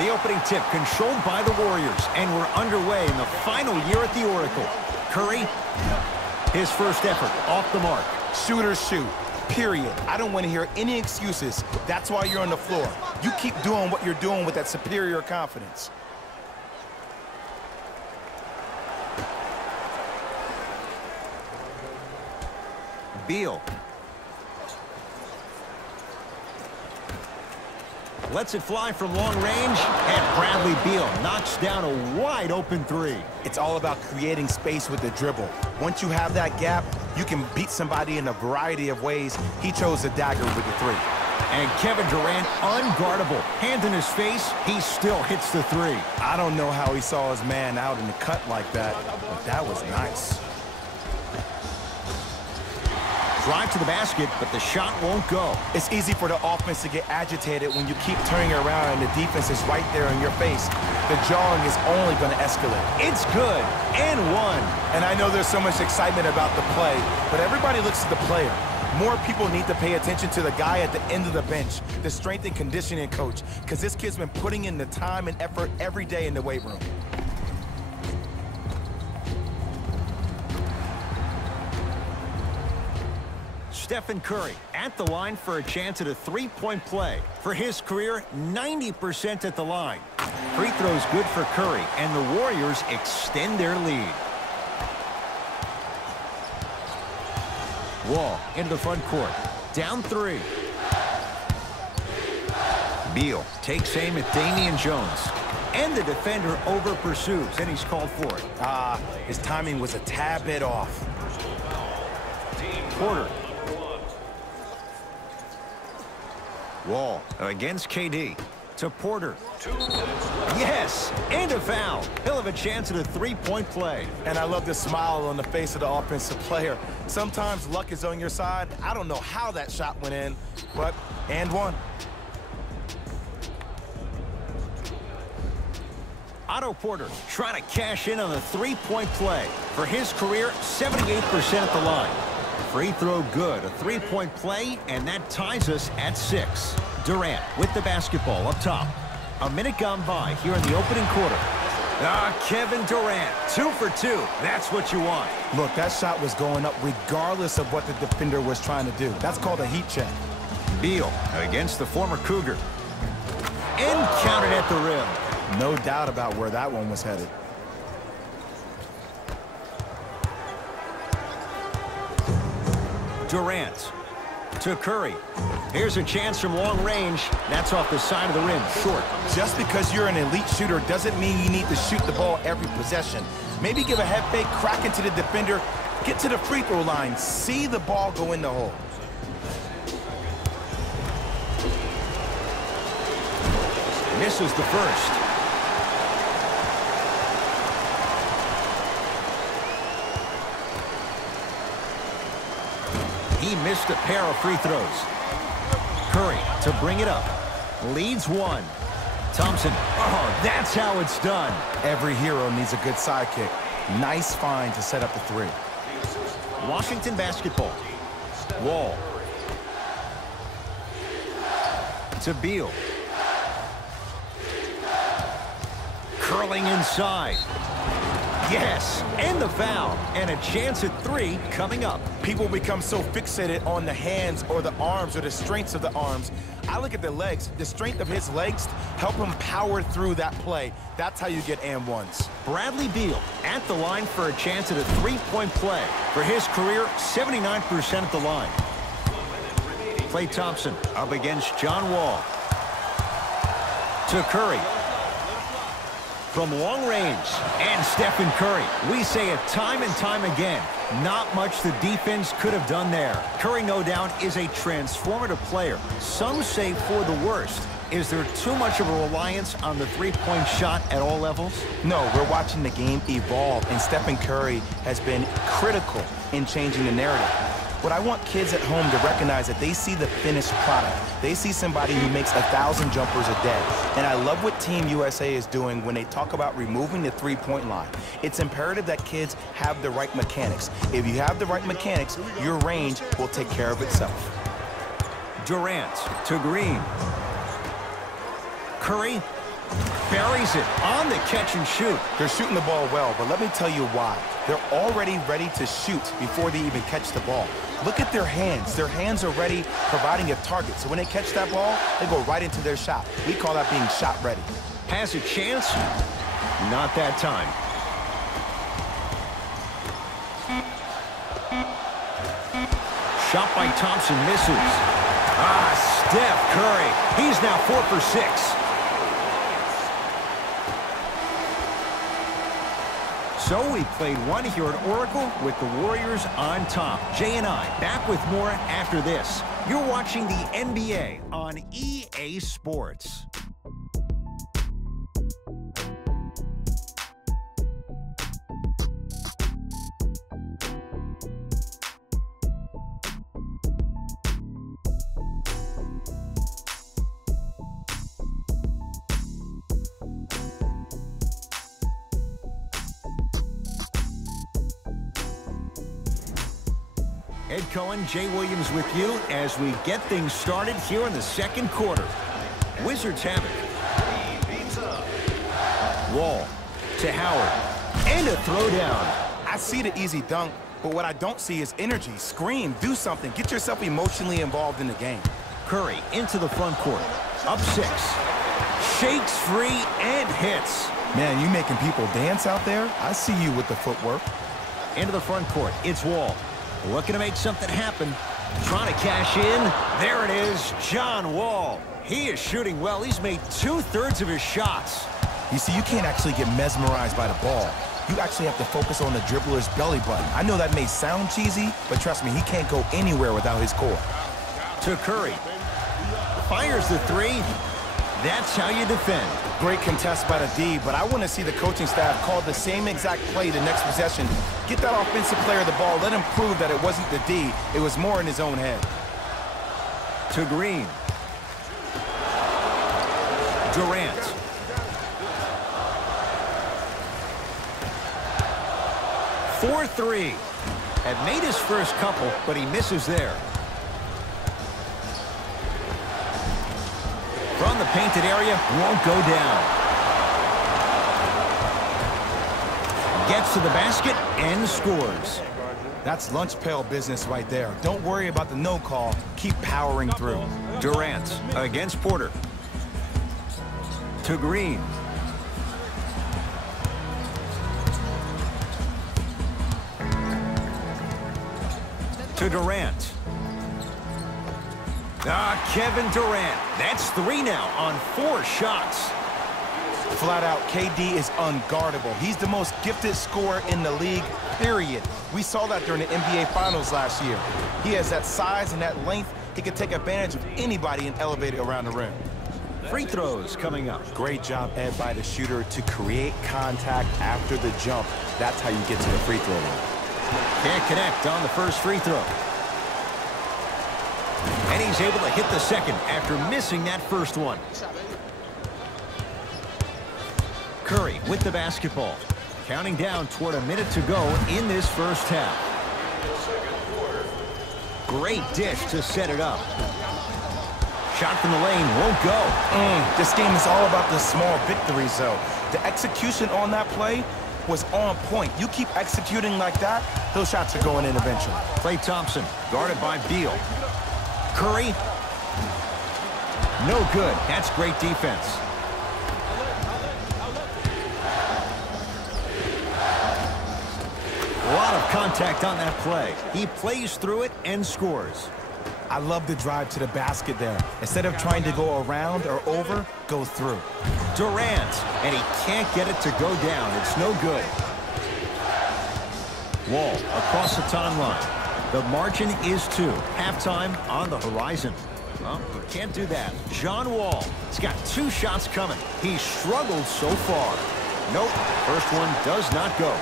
The opening tip controlled by the Warriors, and we're underway in the final year at the Oracle. Curry, his first effort, off the mark. Shooters shoot, period. I don't want to hear any excuses. That's why you're on the floor. You keep doing what you're doing with that superior confidence. Beal. Lets it fly from long range, and Bradley Beal knocks down a wide-open three. It's all about creating space with the dribble. Once you have that gap, you can beat somebody in a variety of ways. He chose the dagger with the three. And Kevin Durant, unguardable. Hand in his face, he still hits the three. I don't know how he saw his man out in the cut like that, but that was nice. Drive to the basket, but the shot won't go. It's easy for the offense to get agitated when you keep turning around and the defense is right there in your face. The jawing is only going to escalate. It's good, and one. And I know there's so much excitement about the play, but everybody looks at the player. More people need to pay attention to the guy at the end of the bench, the strength and conditioning coach, because this kid's been putting in the time and effort every day in the weight room. Stephen Curry at the line for a chance at a three-point play. For his career, 90% at the line. Free throws good for Curry, and the Warriors extend their lead. Wall into the front court. Down three. Beal takes aim at Damian Jones. And the defender over-pursues, and he's called for it. His timing was a tad bit off. Porter. Wall against KD. To Porter. Yes, and a foul. He'll have a chance at a three-point play. And I love the smile on the face of the offensive player. Sometimes luck is on your side. I don't know how that shot went in, but and one. Otto Porter trying to cash in on a three-point play. For his career, 78% at the line. Free throw good, a three-point play, and that ties us at 6. Durant with the basketball up top. A minute gone by here in the opening quarter. Kevin Durant, 2 for 2. That's what you want. Look, that shot was going up regardless of what the defender was trying to do. That's called a heat check. Beal against the former Cougar. And counted at the rim. No doubt about where that one was headed. Durant to Curry. Here's a chance from long range. That's off the side of the rim, short. Just because you're an elite shooter doesn't mean you need to shoot the ball every possession. Maybe give a head fake, crack into the defender, get to the free throw line, see the ball go in the hole. Misses the first. He missed a pair of free throws. Curry to bring it up. Leads one. Thompson. Oh, that's how it's done. Every hero needs a good sidekick. Nice find to set up the three. Washington basketball. Wall. To Beal. Curling inside. Yes, and the foul. And a chance at 3 coming up. People become so fixated on the hands or the arms or the strengths of the arms. I look at the legs. The strength of his legs help him power through that play. That's how you get and ones. Bradley Beal at the line for a chance at a three-point play. For his career, 79% at the line. Klay Thompson up against John Wall. To Curry. From long range, and Stephen Curry. We say it time and time again, not much the defense could have done there. Curry, no doubt, is a transformative player. Some say for the worst. Is there too much of a reliance on the three-point shot at all levels? No, we're watching the game evolve, and Stephen Curry has been critical in changing the narrative. But I want kids at home to recognize that they see the finished product. They see somebody who makes 1,000 jumpers a day. And I love what Team USA is doing when they talk about removing the three-point line. It's imperative that kids have the right mechanics. If you have the right mechanics, your range will take care of itself. Durant to Green. Curry Buries it on the catch and shoot. They're shooting the ball well, but let me tell you why. They're already ready to shoot before they even catch the ball. Look at their hands. Their hands are ready, providing a target. So when they catch that ball, they go right into their shot. We call that being shot ready. Has a chance? Not that time. Shot by Thompson misses. Steph Curry. He's now 4 for 6. So we played one here at Oracle with the Warriors on top. Jay and I back with more after this. You're watching the NBA on EA Sports. Ed Cohen, Jay Williams with you as we get things started here in the second quarter. Wizards have it. Wall to Howard. And a throwdown. I see the easy dunk, but what I don't see is energy. Scream, do something. Get yourself emotionally involved in the game. Curry into the front court. Up 6. Shakes free and hits. Man, you making people dance out there? I see you with the footwork. Into the front court. It's Wall. Looking to make something happen. Trying to cash in. There it is, John Wall. He is shooting well. He's made 2/3 of his shots. You see, you can't actually get mesmerized by the ball. You actually have to focus on the dribbler's belly button. I know that may sound cheesy, but trust me, he can't go anywhere without his core. To Curry. Fires the 3. That's how you defend. Great contest by the D, but I want to see the coaching staff call the same exact play the next possession. Get that offensive player the ball. Let him prove that it wasn't the D. It was more in his own head. To Green. Durant. For 3. Had made his first couple, but he misses there. From the painted area, won't go down. Gets to the basket and scores. That's lunch pail business right there. Don't worry about the no call. Keep powering through. Durant against Porter. To Green. To Durant. Kevin Durant. That's 3 now on 4 shots. Flat out, KD is unguardable. He's the most gifted scorer in the league, period. We saw that during the NBA Finals last year. He has that size and that length. He can take advantage of anybody and elevate it around the rim. Free throws coming up. Great job, Ed, by the shooter to create contact after the jump. That's how you get to the free throw line. Can't connect on the first free throw. And he's able to hit the second after missing that first one. Curry with the basketball. Counting down toward a minute to go in this first half. Great dish to set it up. Shot from the lane won't go. This game is all about the small victories, though. The execution on that play was on point. You keep executing like that, those shots are going in eventually. Klay Thompson guarded by Beal. Curry. No good. That's great defense. A lot of contact on that play. He plays through it and scores. I love the drive to the basket there. Instead of trying to go around or over, go through. Durant, and he can't get it to go down. It's no good. Wall across the timeline. The margin is 2. Halftime on the horizon. Well, you can't do that. John Wall has got 2 shots coming. He's struggled so far. Nope, first one does not go.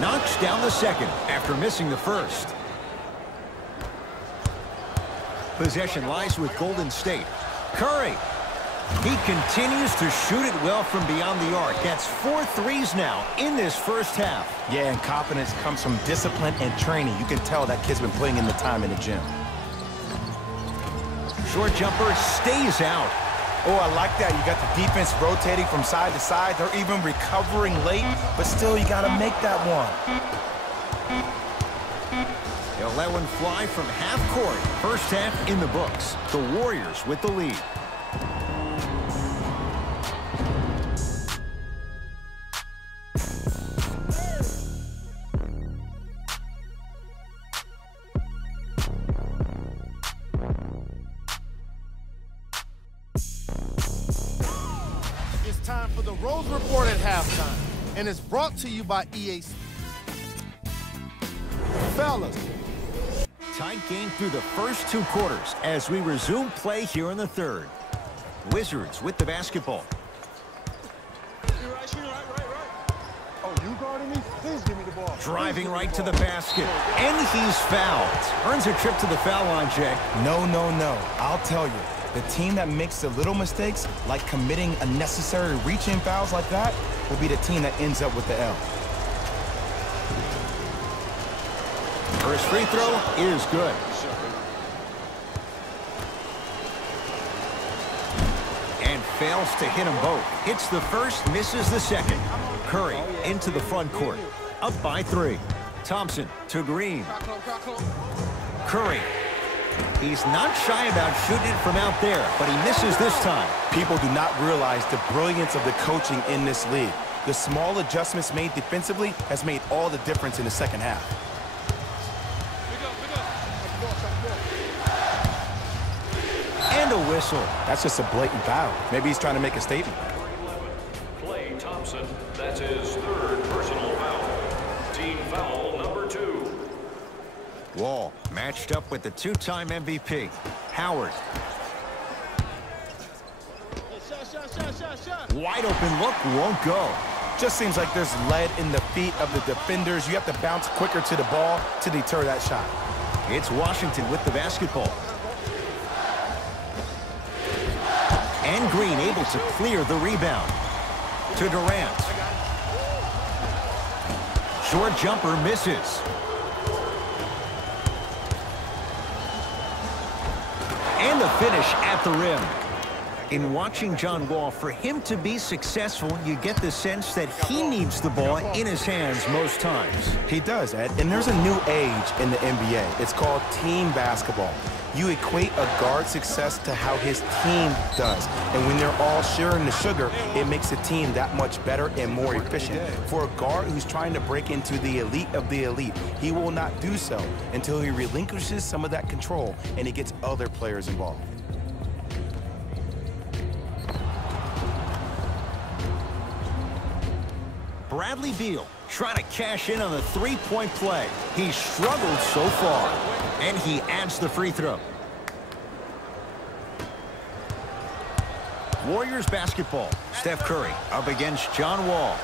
Knocks down the second after missing the first. Possession lies with Golden State. Curry. He continues to shoot it well from beyond the arc. That's 4 threes now in this first half. Yeah, and confidence comes from discipline and training. You can tell that kid's been putting in the time in the gym. Short jumper stays out. Oh, I like that. You got the defense rotating from side to side. They're even recovering late, but still you got to make that one. He'll let one fly from half court. First half in the books. The Warriors with the lead. Time for the Rose Report at halftime, and it's brought to you by EA. Fellas. Tight game through the first 2 quarters as we resume play here in the third. Wizards with the basketball. Oh, you guarding me? Please give me the ball. Driving right to the basket, and he's fouled. Earns a trip to the foul line, Jay. No, no, no. I'll tell you. The team that makes the little mistakes, like committing unnecessary reach-in fouls like that, will be the team that ends up with the L. First free throw is good. And fails to hit them both. Hits the first, misses the second. Curry into the front court. Up by 3. Thompson to Green. Curry. He's not shy about shooting it from out there, but he misses this time. People do not realize the brilliance of the coaching in this league. The small adjustments made defensively has made all the difference in the second half. And a whistle. That's just a blatant foul. Maybe he's trying to make a statement. Klay Thompson, that's his 3rd personal foul. Team foul number 2. Wall matched up with the 2-time MVP, Howard. Wide open look won't go. Just seems like there's lead in the feet of the defenders. You have to bounce quicker to the ball to deter that shot. It's Washington with the basketball. And Green able to clear the rebound. To Durant. Short jumper misses. And the finish at the rim. In watching John Wall, for him to be successful, you get the sense that he needs the ball in his hands most times. He does, Ed. And there's a new age in the NBA. It's called team basketball. You equate a guard's success to how his team does. And when they're all sharing the sugar, it makes the team that much better and more efficient. For a guard who's trying to break into the elite of the elite, he will not do so until he relinquishes some of that control and he gets other players involved. Bradley Beal trying to cash in on the 3-point play. He struggled so far, and he adds the free throw. Warriors basketball. Steph Curry up against John Wall.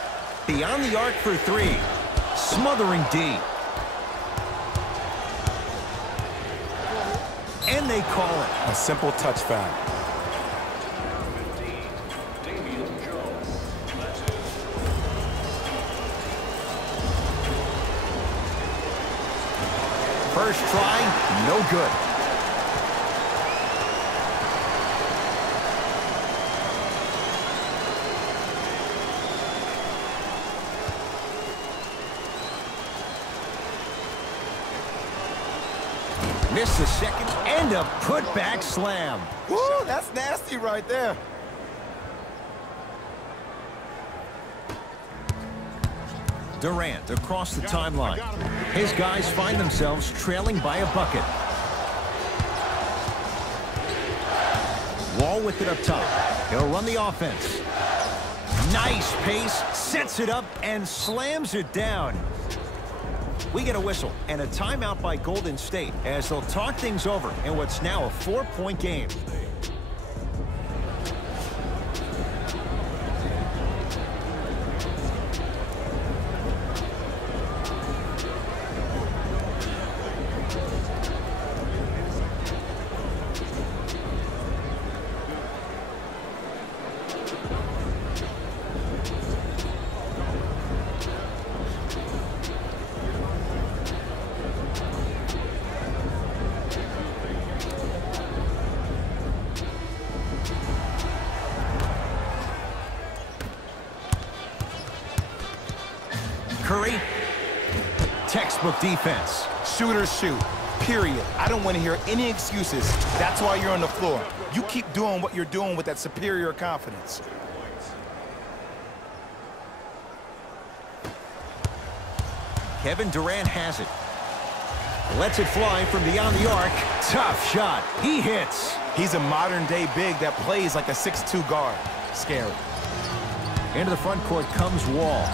Beyond the arc for 3. Smothering D. And they call it. A simple touch foul. First try, no good. Missed the second, and a putback slam. Woo, that's nasty right there. Durant across the timeline. His guys find themselves trailing by a bucket. Wall with it up top. He'll run the offense. Nice pace, sets it up, and slams it down. We get a whistle and a timeout by Golden State as they'll talk things over in what's now a 4-point game. Curry. Textbook defense. Shooters shoot, period. I don't want to hear any excuses. That's why you're on the floor. You keep doing what you're doing with that superior confidence. Kevin Durant has it. Lets it fly from beyond the arc. Tough shot. He hits. He's a modern-day big that plays like a 6'2" guard. Scary. Into the front court comes Wall.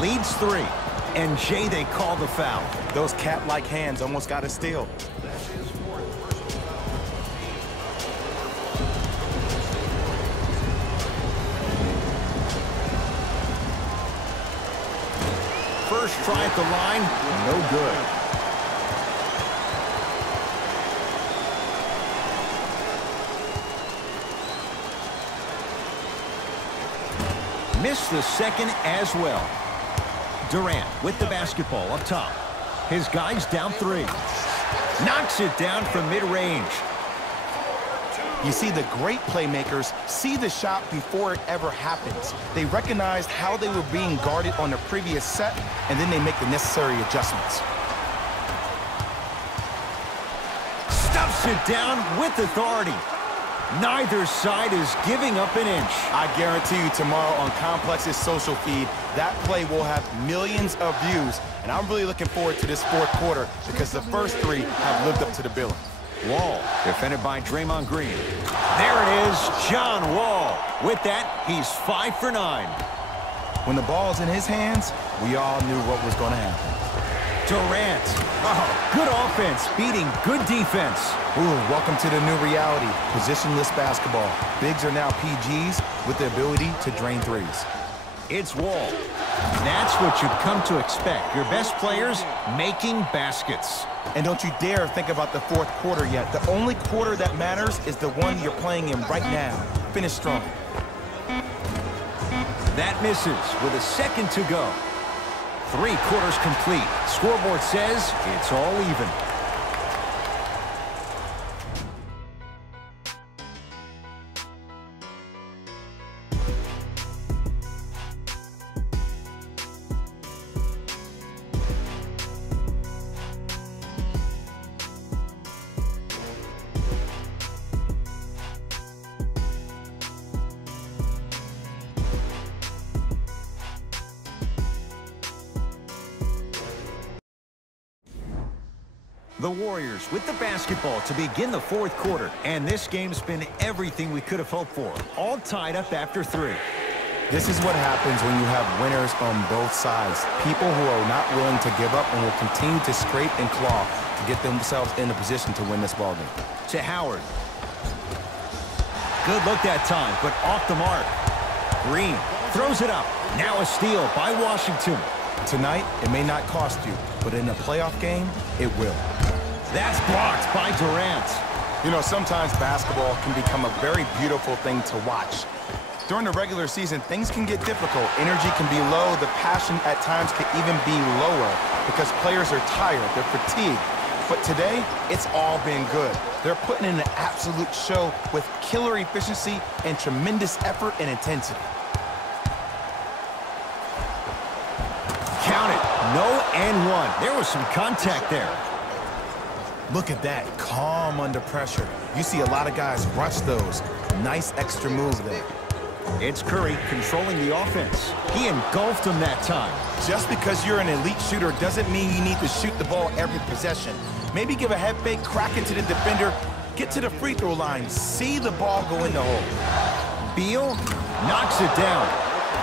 Leads 3. And Jay, they call the foul. Those cat-like hands almost got a steal. First try at the line, no good. Missed the second as well. Durant with the basketball up top. His guys down 3. Knocks it down from mid-range. You see, the great playmakers see the shot before it ever happens. They recognized how they were being guarded on the previous set, and then they make the necessary adjustments. Stuffs it down with authority. Neither side is giving up an inch. I guarantee you tomorrow on Complex's social feed, that play will have millions of views, and I'm really looking forward to this fourth quarter because the first 3 have lived up to the billing. Wall, defended by Draymond Green. There it is, John Wall. With that, he's 5 for 9. When the ball's in his hands, we all knew what was going to happen. Durant. Oh, good offense, beating good defense. Ooh, welcome to the new reality, positionless basketball. Bigs are now PGs with the ability to drain threes. It's Wall. That's what you've come to expect. Your best players making baskets. And don't you dare think about the fourth quarter yet. The only quarter that matters is the one you're playing in right now. Finish strong. That misses with a second to go. 3 quarters complete. Scoreboard says it's all even. The Warriors with the basketball to begin the fourth quarter. And this game's been everything we could have hoped for. All tied up after 3. This is what happens when you have winners on both sides. People who are not willing to give up and will continue to scrape and claw to get themselves in a position to win this ballgame. To Howard. Good look that time, but off the mark. Green throws it up. Now a steal by Washington. Tonight, it may not cost you, but in a playoff game, it will. That's blocked by Durant. You know, sometimes basketball can become a very beautiful thing to watch. During the regular season, things can get difficult. Energy can be low. The passion at times can even be lower because players are tired. They're fatigued. But today, it's all been good. They're putting in an absolute show with killer efficiency and tremendous effort and intensity. Count it. No and 1. There was some contact there. Look at that. Calm under pressure. You see a lot of guys rush those. Nice extra move there. It's Curry controlling the offense. He engulfed him that time. Just because you're an elite shooter doesn't mean you need to shoot the ball every possession. Maybe give a head fake, crack into the defender, get to the free throw line, see the ball go in the hole. Beal knocks it down.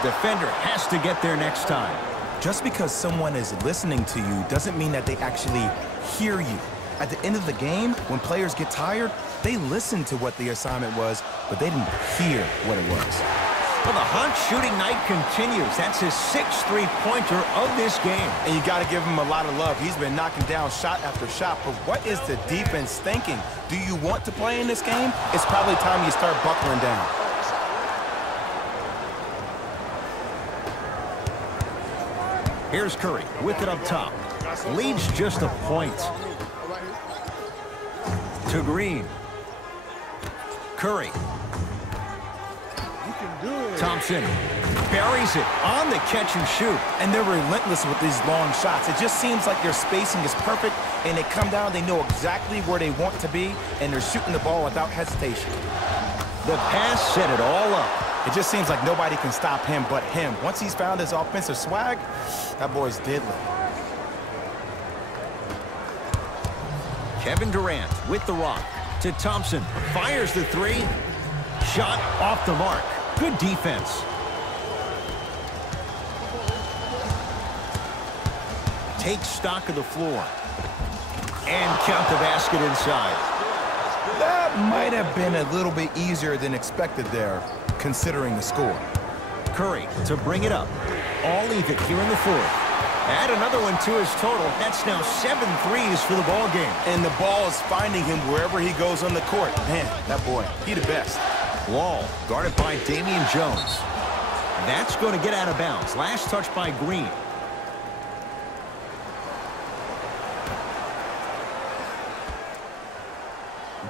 Defender has to get there next time. Just because someone is listening to you doesn't mean that they actually hear you. At the end of the game, when players get tired, they listen to what the assignment was, but they didn't hear what it was. Well, the Hunt shooting night continues. That's his 6th three-pointer of this game. And you got to give him a lot of love. He's been knocking down shot after shot. But what is the defense thinking? Do you want to play in this game? It's probably time you start buckling down. Here's Curry with it up top. Leads just a point. To Green. Curry. Thompson buries it on the catch and shoot. And they're relentless with these long shots. It just seems like their spacing is perfect, and they come down, they know exactly where they want to be, and they're shooting the ball without hesitation. The pass set it all up. It just seems like nobody can stop him but him. Once he's found his offensive swag, that boy's deadly. Kevin Durant with the rock to Thompson. Fires the three. Shot off the mark. Good defense. Takes stock of the floor. And count the basket inside. That might have been a little bit easier than expected there, considering the score. Curry to bring it up. All even here in the fourth. Add another one to his total. That's now 7 threes for the ball game. And the ball is finding him wherever he goes on the court. Man, that boy, he the best. Wall guarded by Damian Jones. That's going to get out of bounds. Last touch by Green.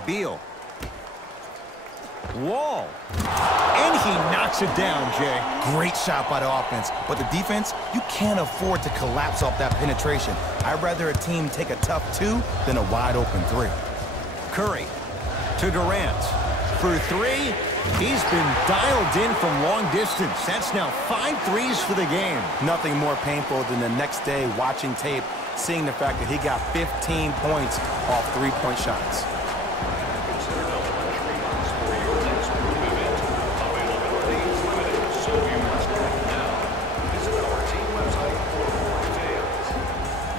Beal. Wall. And he knocks it down, Jay. Great shot by the offense, but the defense, you can't afford to collapse off that penetration. I'd rather a team take a tough 2 than a wide open 3. Curry to Durant. For 3, he's been dialed in from long distance. That's now 5 threes for the game. Nothing more painful than the next day watching tape, seeing the fact that he got 15 points off 3-point shots.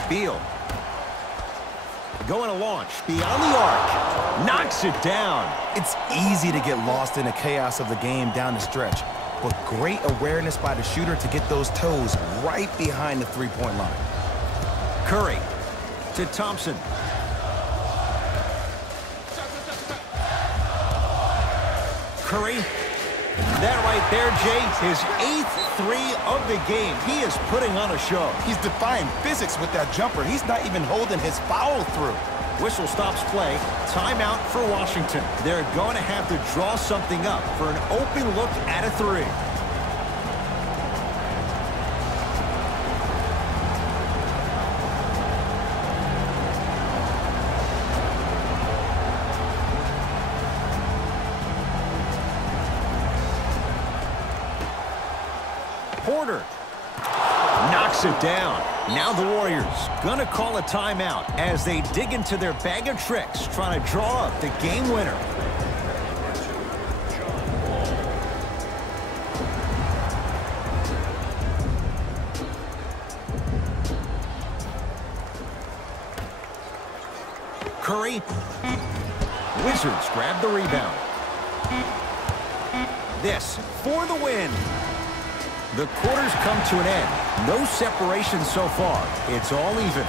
Beal going to launch beyond the arc, knocks it down. It's easy to get lost in the chaos of the game down the stretch, but great awareness by the shooter to get those toes right behind the 3-point line. Curry to Thompson. Curry. That right there, Jay, his 8th 3 of the game. He is putting on a show. He's defying physics with that jumper. He's not even holding his foul through. Whistle stops play. Timeout for Washington. They're going to have to draw something up for an open look at a 3. Porter knocks it down. Now the Warriors gonna call a timeout as they dig into their bag of tricks, trying to draw up the game winner. Curry. Wizards grab the rebound. This for the win. The quarters come to an end. No separation so far. It's all even.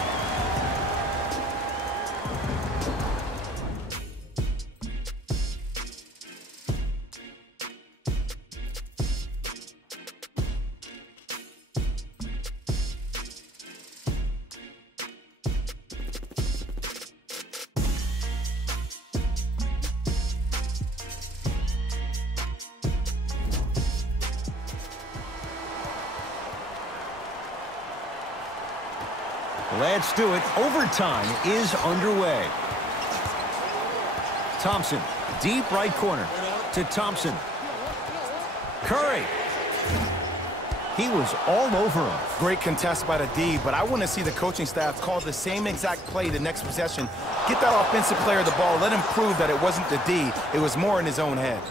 Let's do it. Overtime is underway. Thompson, deep right corner to Thompson. Curry. He was all over him. Great contest by the D, but I want to see the coaching staff call the same exact play the next possession. Get that offensive player the ball. Let him prove that it wasn't the D. It was more in his own head.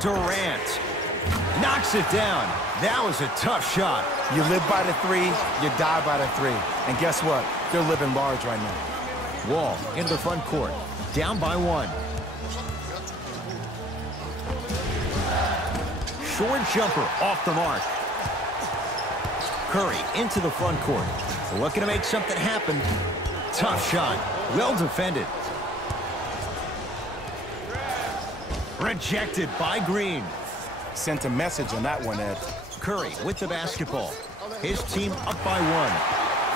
Durant knocks it down. That was a tough shot. You live by the 3, you die by the 3. And guess what? They're living large right now. Wall into the front court. Down by 1. Short jumper off the mark. Curry into the front court. Looking to make something happen. Tough shot. Well defended. Rejected by Green. Sent a message on that one, Ed. Curry with the basketball. His team up by 1.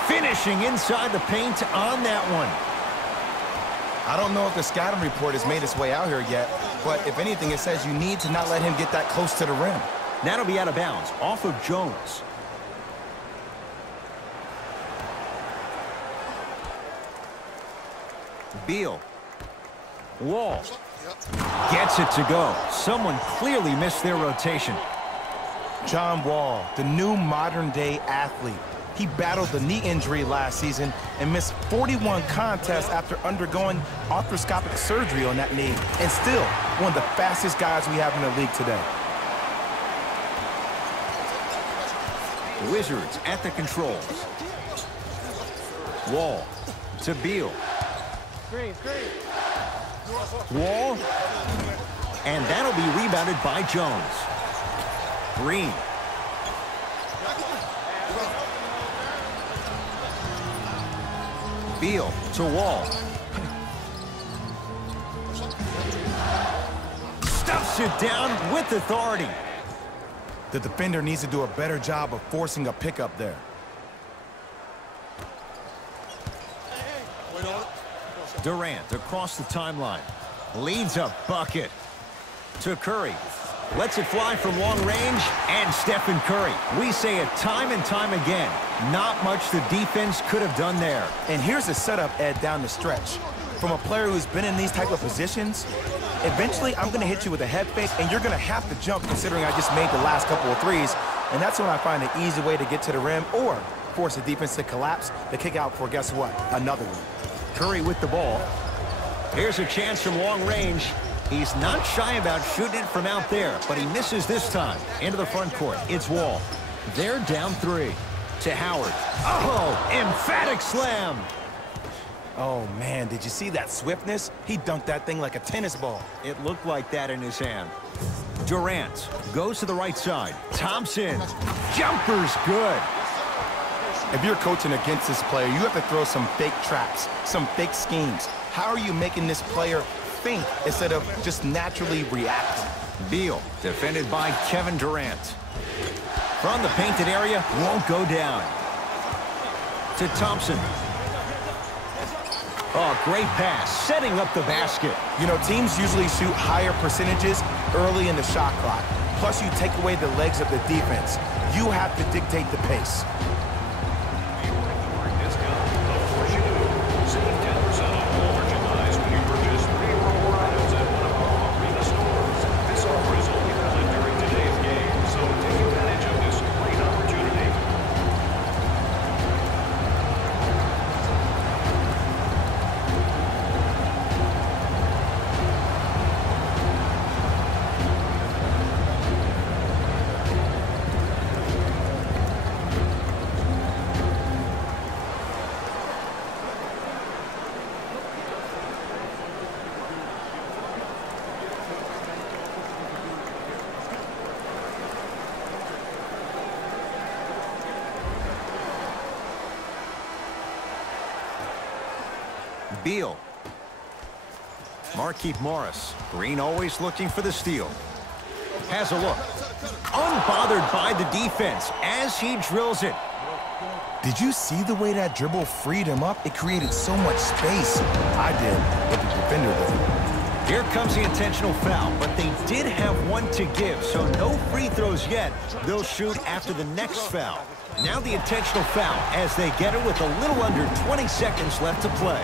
Finishing inside the paint on that one. I don't know if the scouting report has made its way out here yet, but if anything, it says you need to not let him get that close to the rim. That'll be out of bounds, off of Jones. Beal. Wall. Gets it to go. Someone clearly missed their rotation. John Wall, the new modern-day athlete. He battled the knee injury last season and missed 41 contests after undergoing arthroscopic surgery on that knee, and still one of the fastest guys we have in the league today. Wizards at the controls. Wall to Beal. Wall. And that'll be rebounded by Jones. Green. Beal to Wall. Stuffs it down with authority. The defender needs to do a better job of forcing a pickup there. Durant across the timeline. Leads a bucket. To Curry. Lets it fly from long range, and Stephen Curry. We say it time and time again. Not much the defense could have done there. And here's the setup, Ed, down the stretch. From a player who's been in these type of positions, eventually I'm going to hit you with a head fake, and you're going to have to jump considering I just made the last couple of threes. And that's when I find an easy way to get to the rim or force the defense to collapse, to kick out for, guess what, another one. Curry with the ball. Here's a chance from long range. He's not shy about shooting it from out there, but he misses this time. Into the front court. It's Wall. They're down 3. To Howard. Oh, emphatic slam. Oh, man, did you see that swiftness? He dunked that thing like a tennis ball. It looked like that in his hand. Durant goes to the right side. Thompson. Jumper's good. If you're coaching against this player, you have to throw some fake traps, some fake schemes. How are you making this player think instead of just naturally react? Beal, defended by Kevin Durant. From the painted area, won't go down. To Thompson. Oh, great pass, setting up the basket. You know, teams usually shoot higher percentages early in the shot clock. Plus, you take away the legs of the defense. You have to dictate the pace. Beal. Markieff Morris. Green always looking for the steal. Has a look. Unbothered by the defense as he drills it. Did you see the way that dribble freed him up? It created so much space. I did, but the defender didn't. Here comes the intentional foul, but they did have one to give, so no free throws yet. They'll shoot after the next foul. Now the intentional foul as they get it with a little under 20 seconds left to play.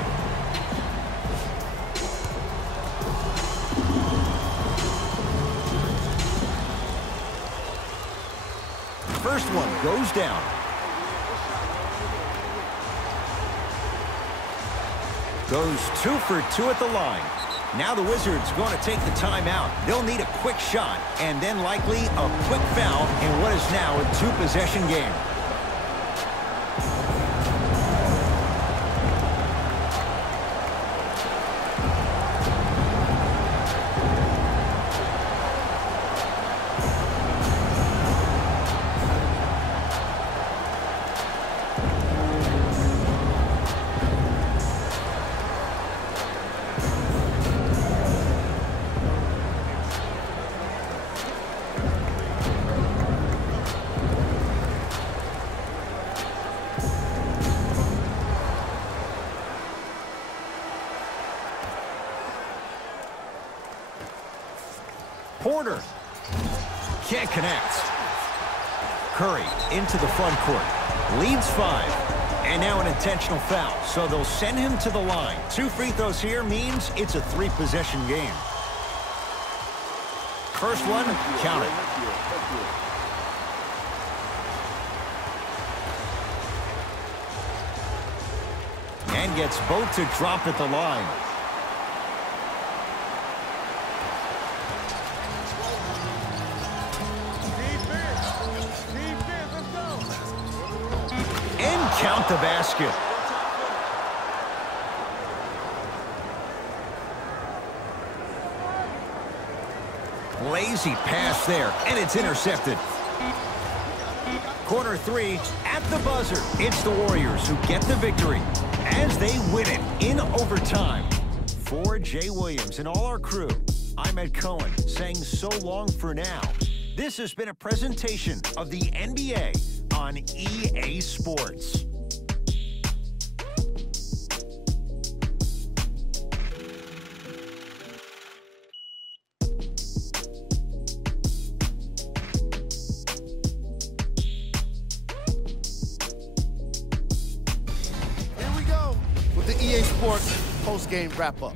First one goes down. Goes 2 for 2 at the line. Now the Wizards going to take the timeout. They'll need a quick shot and then likely a quick foul in what is now a 2-possession game. corner. Can't connect. Curry into the front court. Leads 5. And now an intentional foul, so they'll send him to the line. 2 free throws here means it's a 3-possession game. First one, count it. And gets both to drop at the line. And count the basket. Lazy pass there, and it's intercepted. Corner 3 at the buzzer. It's the Warriors who get the victory as they win it in overtime. For Jay Williams and all our crew, I'm Ed Cohen saying so long for now. This has been a presentation of the NBA on EA Sports. Here we go with the EA Sports post-game wrap-up.